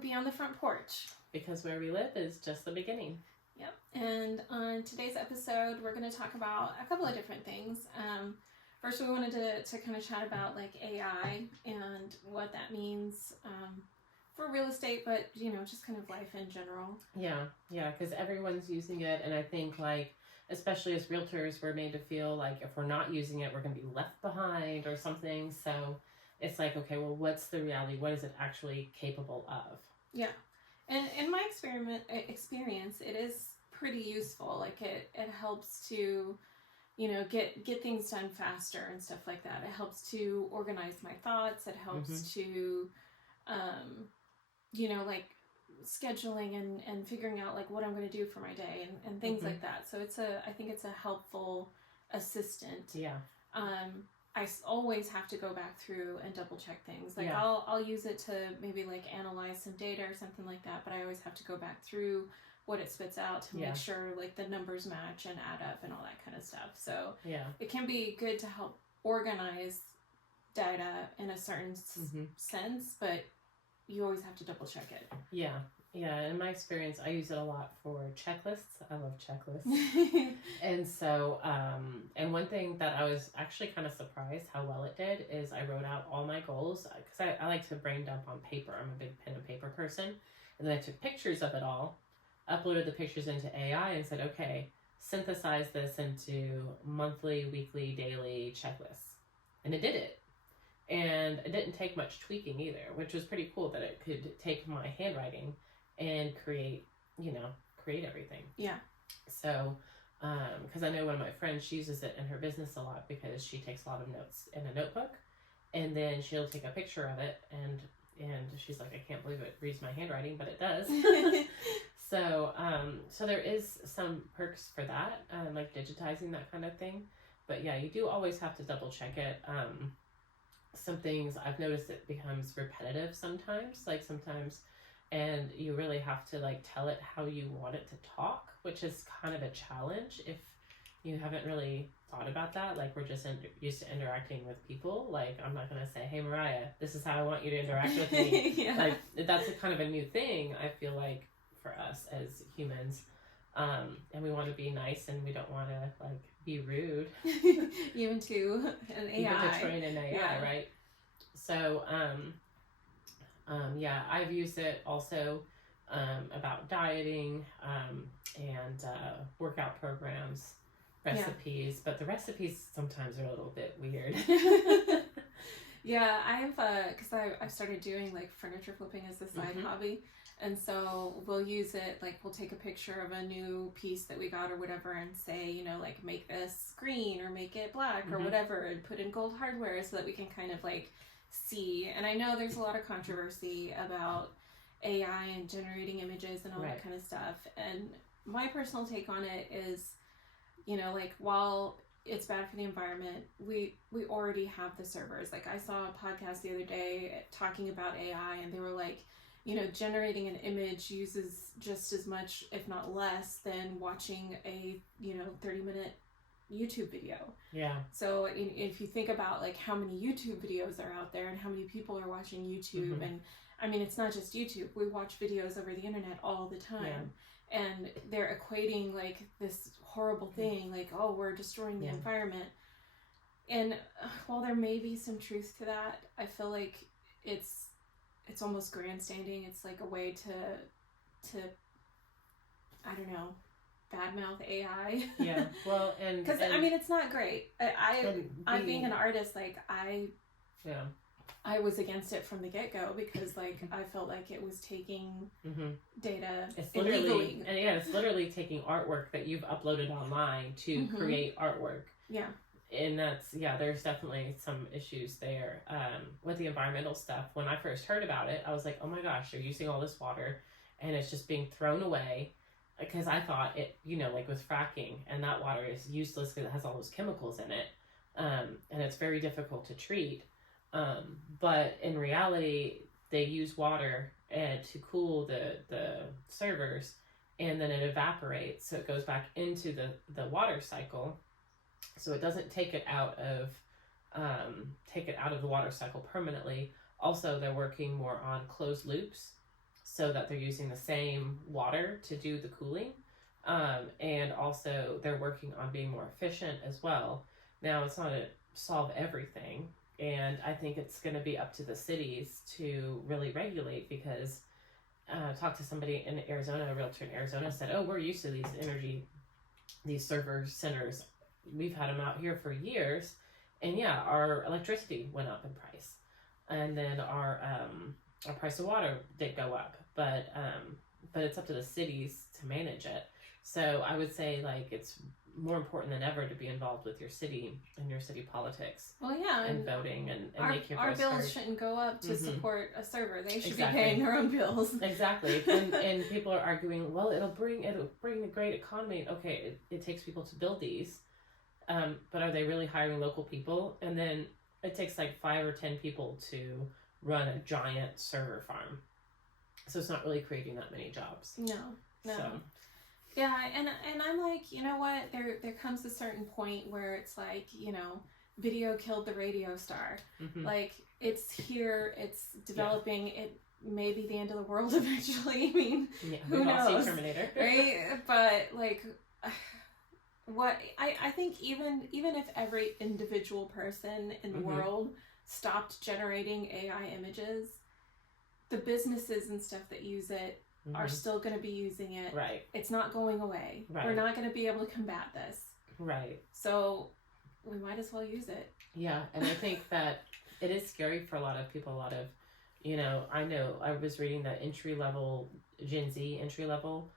Beyond the Front Porch. Because where we live is just the beginning. Yep. And on today's episode, we're going to talk about a couple of different things. First, we wanted to kind of chat about like AI and what that means for real estate, but just kind of life in general. Yeah, because everyone's using it, and I think like, especially as realtors, we're made to feel like if we're not using it, we're going to be left behind or something. So it's like, okay, well, what's the reality? What is it actually capable of? Yeah. And in my experience, it is pretty useful. Like it helps to, get things done faster and stuff like that. It helps to organize my thoughts. It helps to, like scheduling and figuring out like what I'm going to do for my day and things like that. So I think it's a helpful assistant. Yeah. I always have to go back through and double check things. Like I'll use it to maybe like analyze some data or something like that, but I always have to go back through what it spits out to make sure like the numbers match and add up and all that kind of stuff. So it can be good to help organize data in a certain sense, but you always have to double check it. Yeah. In my experience, I use it a lot for checklists. I love checklists. And so, and one thing that I was actually kind of surprised how well it did is I wrote out all my goals, because I like to brain dump on paper. I'm a big pen and paper person. And then I took pictures of it all, uploaded the pictures into AI and said, okay, synthesize this into monthly, weekly, daily checklists. And it did it. And it didn't take much tweaking either, which was pretty cool that it could take my handwriting and create everything. Yeah. So, because I know one of my friends, she uses it in her business a lot because she takes a lot of notes in a notebook, and then she'll take a picture of it, and she's like, I can't believe it reads my handwriting, but it does. So there is some perks for that, like digitizing that kind of thing. But yeah, you do always have to double check it. Some things I've noticed it becomes repetitive sometimes, and you really have to like tell it how you want it to talk, which is kind of a challenge if you haven't really thought about that. Like we're just used to interacting with people. Like I'm not going to say, hey Mariah, this is how I want you to interact with me. Like that's a kind of a new thing, I feel like, for us as humans. And we want to be nice, and we don't want to like be rude. Even to an AI. Even to train an AI, right? So, I've used it also about dieting and workout programs, recipes, but the recipes sometimes are a little bit weird. Yeah, I've started doing like furniture flipping as a side hobby. And so we'll use it, like we'll take a picture of a new piece that we got or whatever and say, like make this green or make it black or whatever, and put in gold hardware so that we can kind of like see. And I know there's a lot of controversy about AI and generating images and all that kind of stuff. And my personal take on it is, like while it's bad for the environment, we already have the servers. Like I saw a podcast the other day talking about AI, and they were like, generating an image uses just as much, if not less, than watching a 30-minute YouTube video. Yeah. So if you think about like how many YouTube videos are out there and how many people are watching YouTube, and I mean it's not just YouTube. We watch videos over the internet all the time, and they're equating like this horrible thing, like, oh, we're destroying the environment. And while there may be some truth to that, I feel like it's almost grandstanding. It's like a way to I don't know, badmouth AI. Yeah. Well, and because I mean it's not great. I being an artist, like I was against it from the get-go because like I felt like it was taking data illegally. And it's literally taking artwork that you've uploaded online to create artwork. Yeah. And that's, there's definitely some issues there with the environmental stuff. When I first heard about it, I was like, oh my gosh, they're using all this water and it's just being thrown away. Because I thought it, like with fracking, and that water is useless because it has all those chemicals in it. And it's very difficult to treat. But in reality, they use water to cool the servers, and then it evaporates. So it goes back into the water cycle. So it doesn't take it out of the water cycle permanently. Also, they're working more on closed loops. so that they're using the same water to do the cooling. And also they're working on being more efficient as well. Now, it's not to solve everything, and I think it's going to be up to the cities to really regulate, because talked to somebody in Arizona, a realtor in Arizona, said, oh, we're used to these server centers. We've had them out here for years, and yeah, our electricity went up in price, and then our price of water did go up, but it's up to the cities to manage it. So I would say, like, it's more important than ever to be involved with your city and your city politics. Well, yeah, and voting and make your our voice bills heard. shouldn't go up to support a server. They should Exactly. be paying their own bills. Exactly. and people are arguing, well, it'll bring a great economy. Okay, it takes people to build these, but are they really hiring local people? And then it takes like 5 or 10 people to run a giant server farm, so it's not really creating that many jobs. No. So. Yeah, and I'm like, you know what? There comes a certain point where it's like, you know, video killed the radio star. Like, it's here, it's developing. It may be the end of the world eventually. I mean, who knows? All seen Terminator, right? But like, what I think even if every individual person in the world stopped generating AI images, the businesses and stuff that use it are still going to be using it. Right. It's not going away. Right. We're not going to be able to combat this. Right. So we might as well use it. Yeah, and I think that it is scary for a lot of people. A lot of, you know I was reading that Gen Z entry level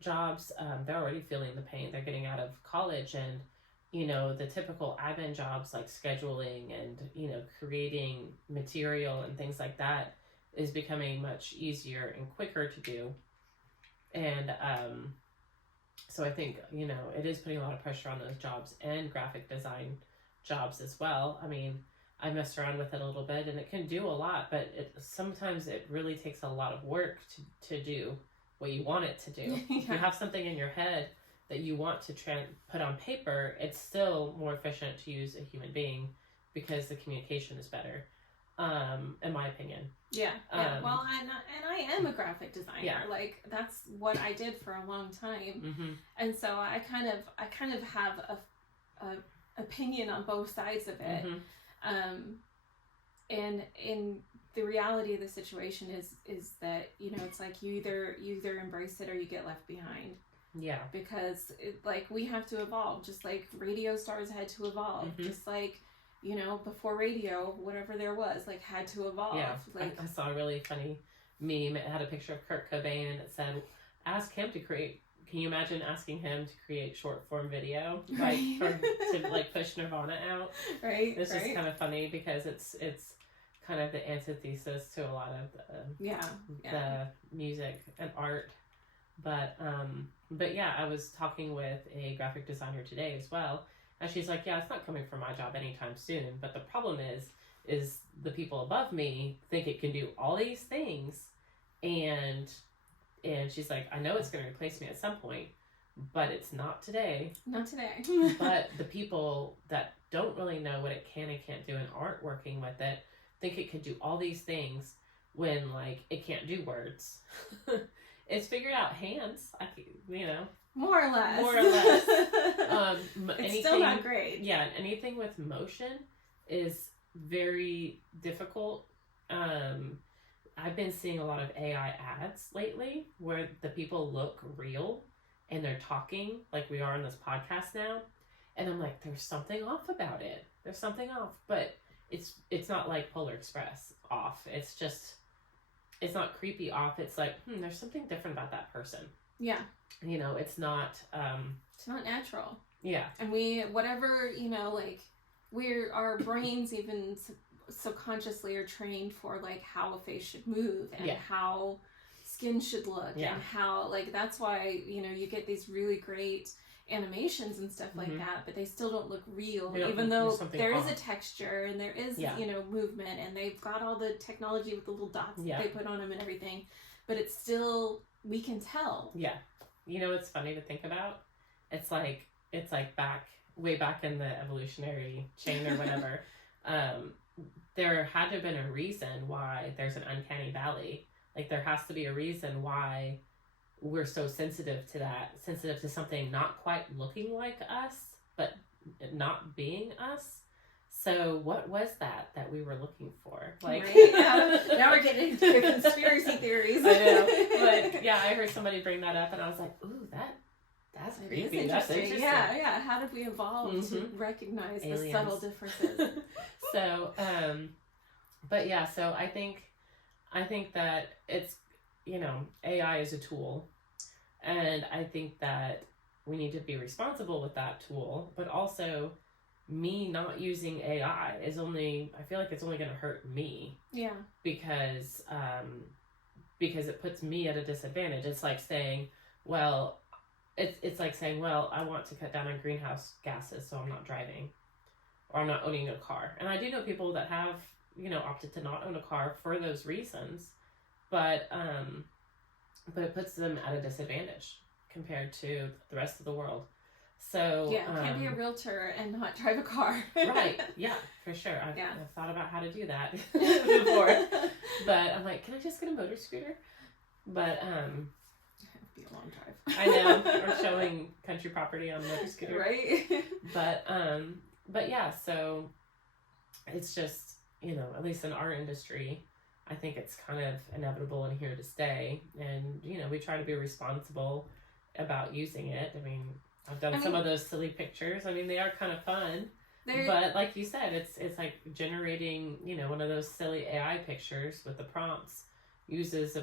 jobs, they're already feeling the pain. They're getting out of college, and, you know, the typical admin jobs like scheduling and, you know, creating material and things like that is becoming much easier and quicker to do. And so I think, you know, it is putting a lot of pressure on those jobs, and graphic design jobs as well. I mean, I messed around with it a little bit, and it can do a lot, but sometimes it really takes a lot of work to do what you want it to do. If you have something in your head that you want to put on paper, it's still more efficient to use a human being, because the communication is better, in my opinion. Yeah. Well, and I am a graphic designer. Yeah. Like, that's what I did for a long time. And so I kind of have a opinion on both sides of it. And in the reality of the situation is that, you know, it's like you either embrace it or you get left behind. Yeah. Because like, we have to evolve, just like radio stars had to evolve, just like, you know, before radio, whatever there was, like, had to evolve. Yeah. Like, I saw a really funny meme. It had a picture of Kurt Cobain, and it said, ask him to create. Can you imagine asking him to create short form video, like, to like push Nirvana out? Right. It's just kind of funny, because it's kind of the antithesis to a lot of the music and art. But yeah, I was talking with a graphic designer today as well, and she's like, yeah, it's not coming from my job anytime soon. But the problem is the people above me think it can do all these things, and she's like, I know it's going to replace me at some point, but it's not today. Not today. But the people that don't really know what it can and can't do and aren't working with it think it could do all these things, when, like, it can't do words. It's figured out hands, you know. More or less. It's still not great. Yeah, anything with motion is very difficult. I've been seeing a lot of AI ads lately where the people look real and they're talking like we are on this podcast now. And I'm like, there's something off about it. There's something off. But it's not like Polar Express off. It's just, it's not creepy off. It's like, there's something different about that person. Yeah. You know, it's not natural. Yeah. And whatever, you know, like, our brains even subconsciously are trained for, like, how a face should move and how skin should look and how, like, that's why, you know, you get these really great animations and stuff like that, but they still don't look real, even though there is a texture and there is, you know, movement, and they've got all the technology with the little dots that they put on them and everything, but it's still, we can tell. Yeah. You know, it's funny to think about. It's like way back in the evolutionary chain or whatever. There had to have been a reason why there's an uncanny valley. Like there has to be a reason why we're so sensitive to that, sensitive to something not quite looking like us, but not being us. So what was that we were looking for? Like, right? Now we're getting into conspiracy theories. I know, but yeah, I heard somebody bring that up, and I was like, ooh, that's creepy. That's interesting. Yeah. How did we evolve to recognize Aliens. the subtle differences? So, but yeah, so I think that it's, AI is a tool, and I think that we need to be responsible with that tool, but also me not using AI I feel like it's only going to hurt me. Yeah. Because it puts me at a disadvantage. It's like saying, well, it's like saying, well, I want to cut down on greenhouse gases, so I'm not driving, or I'm not owning a car. And I do know people that have, opted to not own a car for those reasons, but it puts them at a disadvantage compared to the rest of the world. So can't be a realtor and not drive a car. Right. Yeah, for sure. I've thought about how to do that before, but I'm like, can I just get a motor scooter? But it'd be a long drive. I know, or showing country property on a motor scooter, right? But yeah, so it's just, at least in our industry, I think it's kind of inevitable and here to stay, and we try to be responsible about using it. I mean, I've done some of those silly pictures. I mean, they are kind of fun, but like you said, it's like generating, one of those silly AI pictures with the prompts uses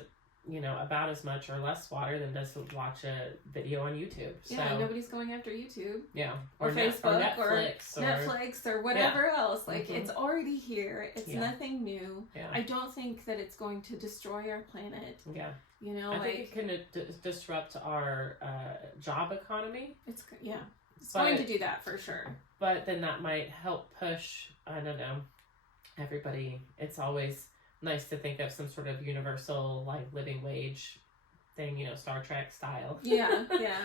about as much or less water than does to watch a video on YouTube. Yeah, so, nobody's going after YouTube. Yeah, or Facebook or Netflix or whatever else. Like it's already here. It's nothing new. Yeah. I don't think that it's going to destroy our planet. Yeah. I think it can disrupt our job economy. It's going to do that for sure. But then that might help push, I don't know, everybody. It's always nice to think of some sort of universal, like, living wage thing, Star Trek style. Yeah.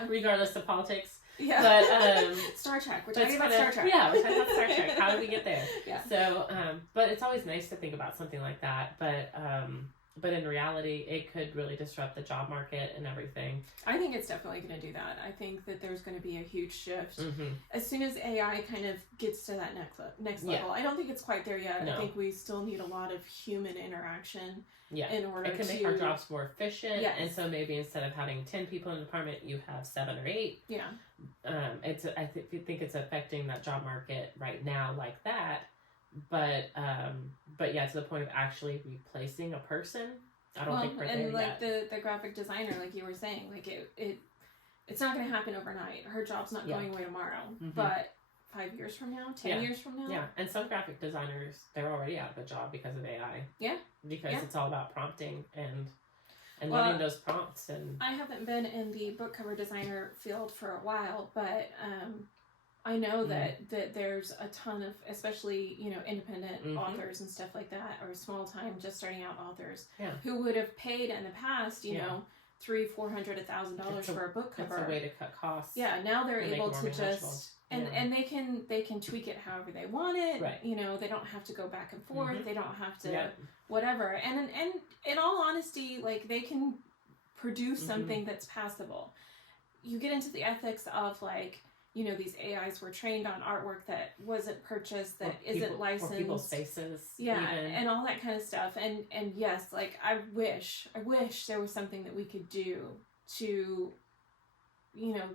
Regardless of politics. Yeah. But Star Trek. We're talking about Star Trek. Yeah, we're talking about Star Trek. How did we get there? Yeah. So, but it's always nice to think about something like that. But in reality, it could really disrupt the job market and everything. I think it's definitely going to do that. I think that there's going to be a huge shift Mm-hmm. as soon as AI kind of gets to that next level. I don't think it's quite there yet. No. I think we still need a lot of human interaction. Yeah. In order it can make our jobs more efficient. Yes. And so maybe instead of having 10 people in the department, you have 7 or 8. Yeah. I think it's affecting that job market right now like that. But yeah, to the point of actually replacing a person, I don't think we're there and like yet. the graphic designer, like you were saying, like it's not going to happen overnight. Her job's not going away tomorrow. Mm-hmm. But 5 years from now, 10 years from now, yeah. And some graphic designers, they're already out of a job because of AI. Yeah, because it's all about prompting and learning those prompts. And I haven't been in the book cover designer field for a while, but I know that there's a ton of, especially, independent authors and stuff like that, or small time, just starting out authors who would have paid in the past, $300,000, $400,000 for a book cover. It's a way to cut costs. Yeah, now they're able to just and they can tweak it however they want it. Right. They don't have to go back and forth. Mm-hmm. They don't have to whatever. And in all honesty, like, they can produce something that's passable. You get into the ethics of, like, these AIs were trained on artwork that wasn't purchased, that isn't licensed. Or people's faces. Yeah, even. And all that kind of stuff. And yes, like, I wish there was something that we could do to,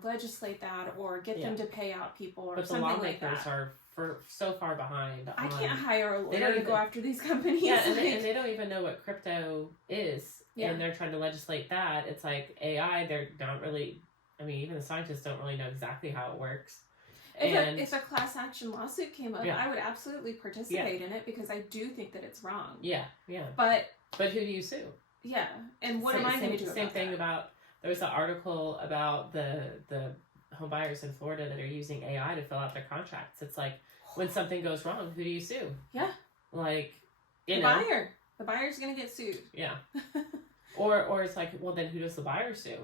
legislate that or get them to pay out people or something like that. But the lawmakers are so far behind. I can't hire a lawyer to go after these companies. Yeah, and they don't even know what crypto is. Yeah. And they're trying to legislate that. It's like AI, they're not really... I mean, even the scientists don't really know exactly how it works. If a class action lawsuit came up, I would absolutely participate in it because I do think that it's wrong. Yeah. But who do you sue? Yeah, and what am I going to do about that? Same thing about, there was an article about the home buyers in Florida that are using AI to fill out their contracts. It's like, when something goes wrong, who do you sue? Yeah. Like, the buyer. The buyer's going to get sued. Yeah. Or it's like, well, then who does the buyer sue?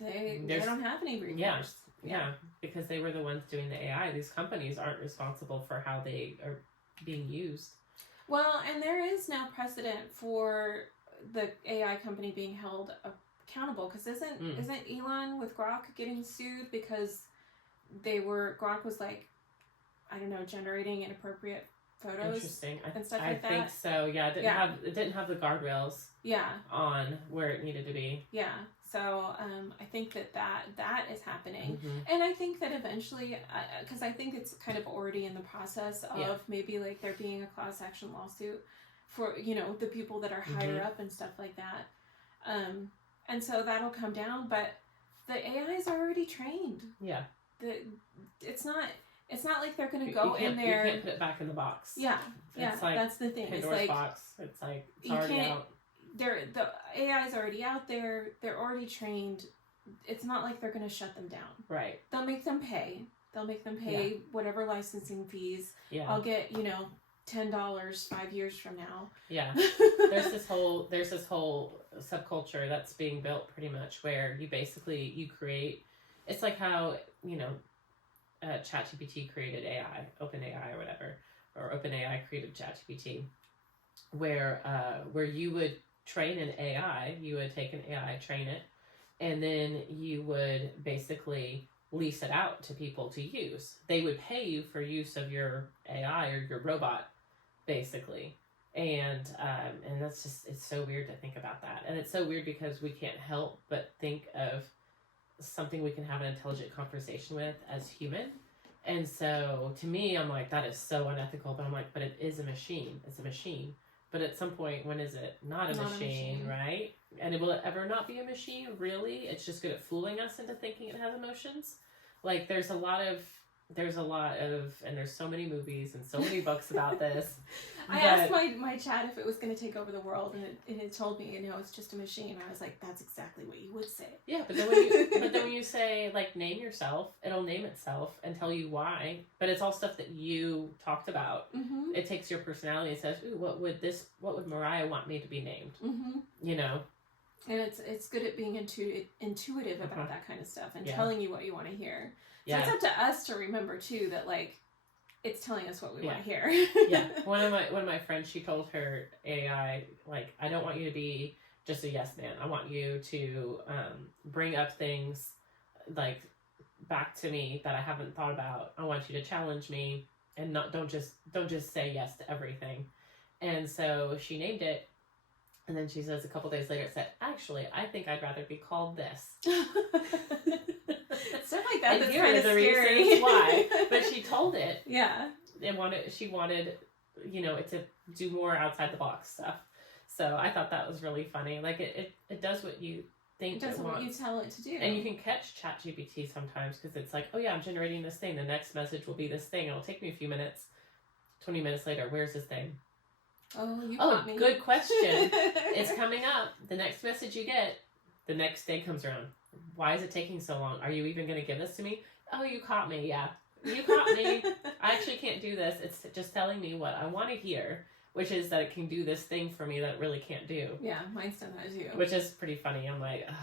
They don't have any recourse. Yeah, because they were the ones doing the AI. These companies aren't responsible for how they are being used. Well, and there is now precedent for the AI company being held accountable, because isn't Elon with Grok getting sued because Grok was like, I don't know, generating inappropriate photos. Interesting. And stuff like that. I think so. Yeah, it didn't have the guardrails. Yeah. On where it needed to be. Yeah. So I think that is happening, Mm-hmm. and I think that eventually, because I think it's kind of already in the process of maybe like there being a class action lawsuit for, you know, the people that are higher up and stuff like that, and so that'll come down. But the AI is already trained. Yeah. It's not like they're going to go in there. You can't put it back in the box. Yeah. It's like that's the thing. Pandora's it's like box. It's like it's already out. The AI is already out there. They're already trained. It's not like they're going to shut them down. Right. They'll make them pay. Whatever licensing fees. Yeah. I'll get, you know, $10 5 years from now. Yeah. There's this whole subculture that's being built pretty much where you create. It's like how, you know, ChatGPT created AI, OpenAI or whatever, or OpenAI created ChatGPT, where you would train an AI, you would take an AI, train it, and then you would basically lease it out to people to use. They would pay you for use of your AI or your robot, basically. And that's just, it's so weird to think about that. And it's so weird because we can't help but think of something we can have an intelligent conversation with as human. And so to me, I'm like, that is so unethical, but I'm like, but it is a machine. It's a machine. But at some point, when is it not a machine, right? And will it ever not be a machine, really? It's just good at fooling us into thinking it has emotions. Like, there's a lot of, and there's so many movies and so many books about this. I asked my chat if it was going to take over the world, and it told me, you know, it's just a machine. I was like, that's exactly what you would say. Yeah, but then when you say, like, name yourself, it'll name itself and tell you why. But it's all stuff that you talked about. Mm-hmm. It takes your personality and says, ooh, what would Mariah want me to be named? Mm-hmm. You know? And it's good at being intuitive about that kind of stuff and telling you what you want to hear. So it's up to us to remember too that, like, it's telling us what we want to hear. Yeah. One of my friends, she told her AI, like, I don't want you to be just a yes man. I want you to bring up things like back to me that I haven't thought about. I want you to challenge me and don't just say yes to everything. And so she named it. And then she says a couple days later, it said, actually, I think I'd rather be called this. Stuff like that. That's kind of scary. Why? But she told it. Yeah. She wanted, you know, it to do more outside the box stuff. So I thought that was really funny. Like, it does what you think it does what you tell it to do. And you can catch ChatGPT sometimes because it's like, oh yeah, I'm generating this thing. The next message will be this thing. It'll take me a few minutes. 20 minutes later, where's this thing? You got me. Good question. It's coming up. The next message you get, the next day comes around. Why is it taking so long? Are you even going to give this to me? Oh, you caught me. Yeah. You caught me. I actually can't do this. It's just telling me what I want to hear, which is that it can do this thing for me that it really can't do. Yeah, mine's done that too. Which is pretty funny. I'm like, ugh.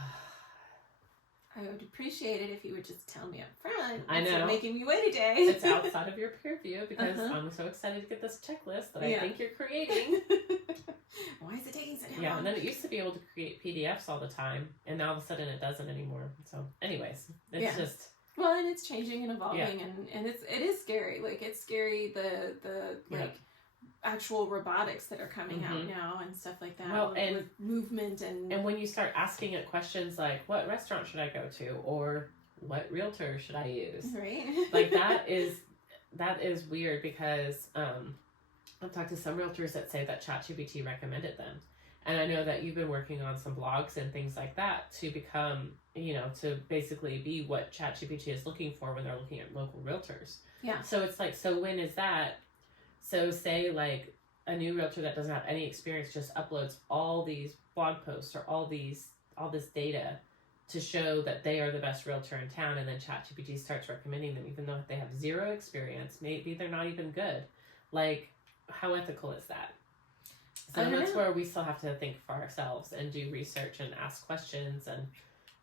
I would appreciate it if you would just tell me up front. I know. Instead of making me wait a day. It's outside of your purview because I'm so excited to get this checklist that I think you're creating. Why is it taking so long? Yeah, and then it used to be able to create PDFs all the time, and now all of a sudden it doesn't anymore. So, anyways, it's just... Well, and it's changing and evolving, and it is scary. Like, it's scary like actual robotics that are coming out now and stuff like that. Well, with movement and when you start asking it questions like, what restaurant should I go to, or what realtor should I use? Right. Like, that is weird because I've talked to some realtors that say that ChatGPT recommended them. And I know that you've been working on some blogs and things like that to become, you know, to basically be what ChatGPT is looking for when they're looking at local realtors. Yeah. So it's like, so when is that? So say like a new realtor that doesn't have any experience just uploads all these blog posts or all this data to show that they are the best realtor in town, and then ChatGPT starts recommending them even though they have zero experience. Maybe they're not even good. Like, how ethical is that? So that's where we still have to think for ourselves and do research and ask questions and,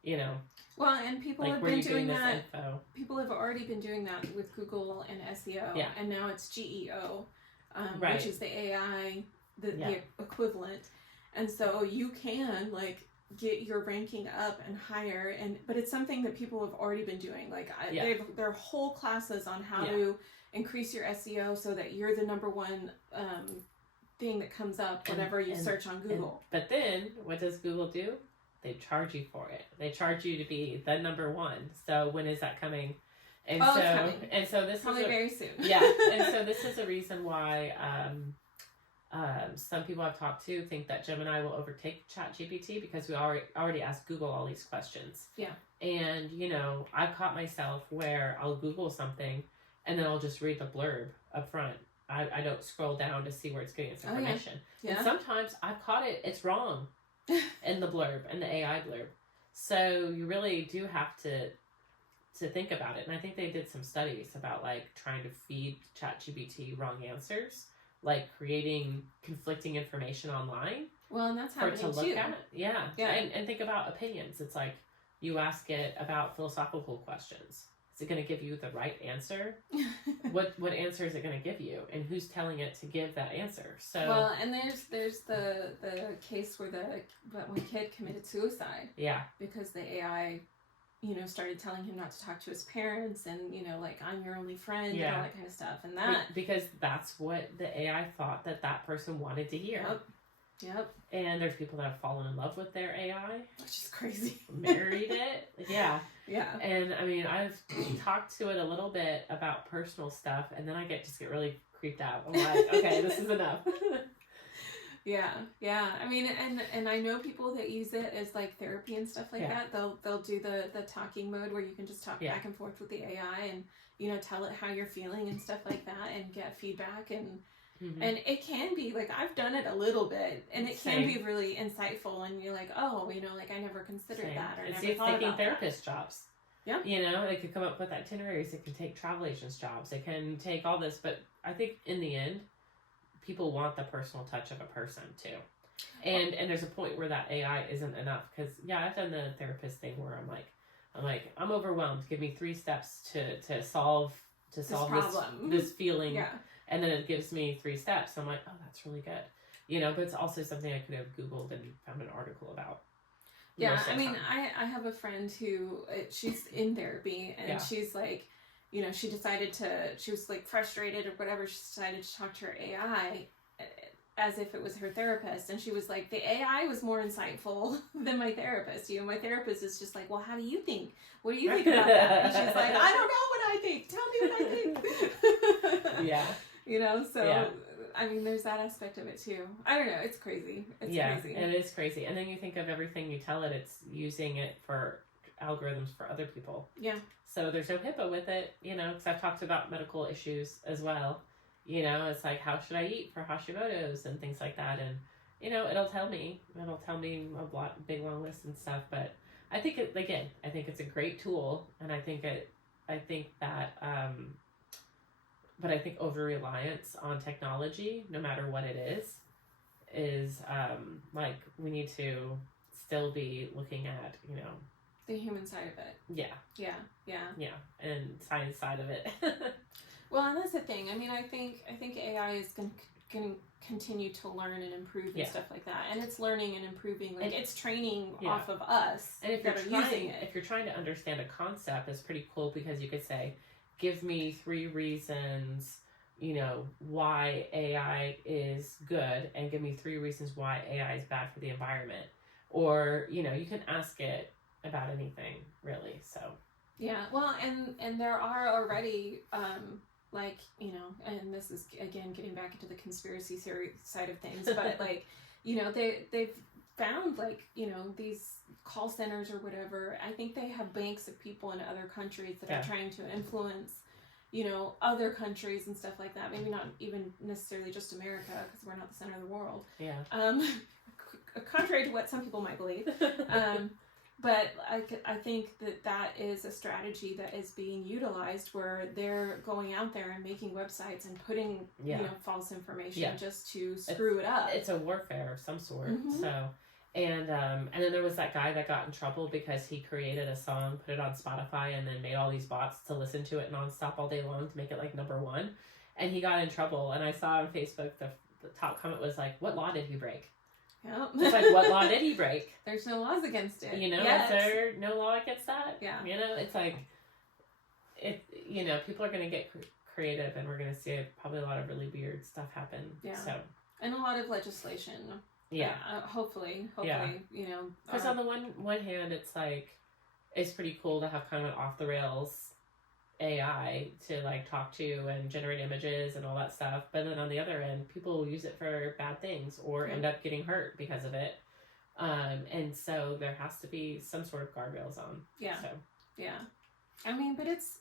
you know. Well, and people have been doing that. People have already been doing that with Google and SEO, and now it's GEO, which is the AI, the equivalent. And so you can like get your ranking up and higher, but it's something that people have already been doing. Like there are whole classes on how to increase your SEO so that you're the number one thing that comes up whenever you search on Google. But then what does Google do? They charge you for it. They charge you to be the number one. So when is that coming? And it's coming. And so this probably is very soon. Yeah. And so this is a reason why some people I've talked to think that Gemini will overtake ChatGPT because we already asked Google all these questions. Yeah. And, you know, I've caught myself where I'll Google something and then I'll just read the blurb up front. I don't scroll down to see where it's getting its information. Yeah. And sometimes I've caught it's wrong in the blurb, in the AI blurb. So you really do have to think about it. And I think they did some studies about like trying to feed ChatGPT wrong answers, like creating conflicting information online. Well, and that's happening to look too. at. Yeah. Yeah. And think about opinions. It's like you ask it about philosophical questions. Is it going to give you the right answer? What answer is it going to give you, and who's telling it to give that answer? So well, and there's the case where one kid committed suicide. Yeah. Because the AI, you know, started telling him not to talk to his parents, and you know, like I'm your only friend, and all that kind of stuff, and that because that's what the AI thought that person wanted to hear. Yep. And there's people that have fallen in love with their AI, which is crazy. Married it. Yeah. Yeah. And I mean, I've talked to it a little bit about personal stuff, and then I just get really creeped out. I'm like, okay, this is enough. Yeah. I mean, and I know people that use it as like therapy and stuff like that. They'll do the talking mode where you can just talk back and forth with the AI, and you know, tell it how you're feeling and stuff like that, and get feedback and. Mm-hmm. And it can be like, I've done it a little bit, and it can be really insightful, and you're like, oh, you know, like I never considered that, or it's never thought taking about therapist jobs. Yeah. You know, they could come up with itineraries. It can take travel agents jobs. It can take all this, but I think in the end, people want the personal touch of a person too. And there's a point where that AI isn't enough, because I've done the therapist thing where I'm overwhelmed. Give me 3 steps to solve this feeling. Yeah. And then it gives me 3 steps. I'm like, oh, that's really good. You know, but it's also something I could have Googled and found an article about. Yeah, I mean, I have a friend who, she's in therapy, and she's like, you know, she was like frustrated or whatever. She decided to talk to her AI as if it was her therapist. And she was like, the AI was more insightful than my therapist. You know, my therapist is just like, well, how do you think? What do you think about that? And she's like, I don't know what I think. Tell me what I think. Yeah. You know, so, I mean, there's that aspect of it too. I don't know. It's crazy. It's crazy. It is crazy. And then you think of everything you tell it, it's using it for algorithms for other people. Yeah. So there's no HIPAA with it, you know, because I've talked about medical issues as well. You know, it's like, how should I eat for Hashimoto's and things like that. And, you know, it'll tell me a big long list and stuff. But I think I think it's a great tool. And I think but I think over-reliance on technology, no matter what it is like we need to still be looking at, you know, the human side of it. Yeah. And science side of it. Well, and that's the thing. I mean, I think AI is going to continue to learn and improve and stuff like that. And it's learning and improving. Like, it's training off of us. And if you're trying to understand a concept, it's pretty cool, because you could say, give me 3 reasons, you know, why AI is good, and give me 3 reasons why AI is bad for the environment. Or, you know, you can ask it about anything, really. So yeah, well, and there are already like, you know, and this is again getting back into the conspiracy theory side of things, but like, you know, they've found, like, you know, these call centers or whatever. I think they have banks of people in other countries that are trying to influence, you know, other countries and stuff like that. Maybe not even necessarily just America, because we're not the center of the world. Yeah. Contrary to what some people might believe. But I think that is a strategy that is being utilized, where they're going out there and making websites and putting you know, false information just to screw it up. It's a warfare of some sort. Mm-hmm. So, and then there was that guy that got in trouble because he created a song, put it on Spotify, and then made all these bots to listen to it nonstop all day long to make it like #1. And he got in trouble. And I saw on Facebook the top comment was like, "What law did he break?" Yep. It's like, what law did he break? There's no laws against it. You know, Yes. is there no law against that? Yeah. You know, it's like, you know, people are going to get creative, and we're going to see probably a lot of really weird stuff happen. Yeah. So. And a lot of legislation. Yeah. Hopefully, you know. Because on the one hand, it's like, it's pretty cool to have kind of an off the rails AI to like talk to and generate images and all that stuff. But then on the other end, people will use it for bad things or end up getting hurt because of it. And so there has to be some sort of guardrails on. Yeah. So. Yeah. I mean, but it's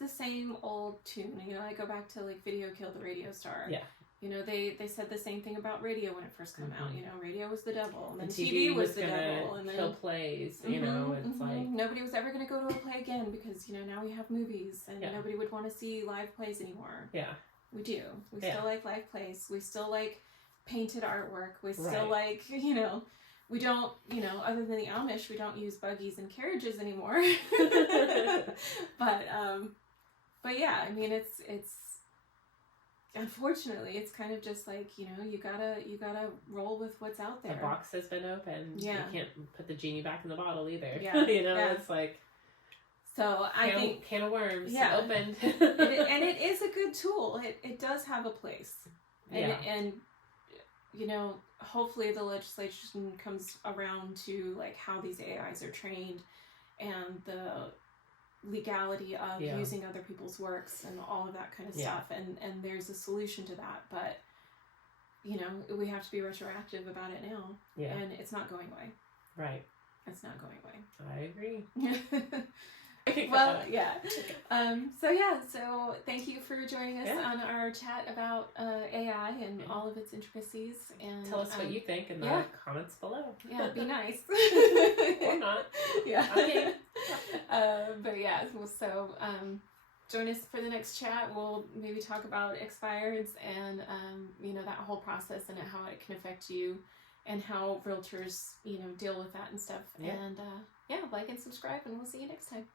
the same old tune. You know, I go back to like Video Killed the Radio Star. Yeah. You know, they said the same thing about radio when it first came out. You know, radio was the devil, and then TV was the devil, and then kill plays. You know, it's like nobody was ever going to go to a play again because you know now we have movies, and nobody would want to see live plays anymore. Yeah, we do. We still like live plays. We still like painted artwork. We still like we don't other than the Amish, we don't use buggies and carriages anymore. But yeah, I mean it's. Unfortunately, it's kind of just like, you know, you gotta roll with what's out there. The box has been opened. Yeah. You can't put the genie back in the bottle either. Yeah. You know, it's like. So I think can of worms opened. and it is a good tool. It does have a place. And you know, hopefully the legislation comes around to like how these AIs are trained and the legality of using other people's works and all of that kind of stuff, and there's a solution to that, but you know we have to be retroactive about it now, and it's not going away. Right, it's not going away. I agree. Well, so thank you for joining us on our chat about AI and all of its intricacies, and tell us what you think in the comments below. Yeah, be nice. Or not. Yeah. Okay. But yeah, so join us for the next chat. We'll maybe talk about expireds and you know, that whole process and how it can affect you and how realtors, you know, deal with that and stuff. And like and subscribe, and we'll see you next time.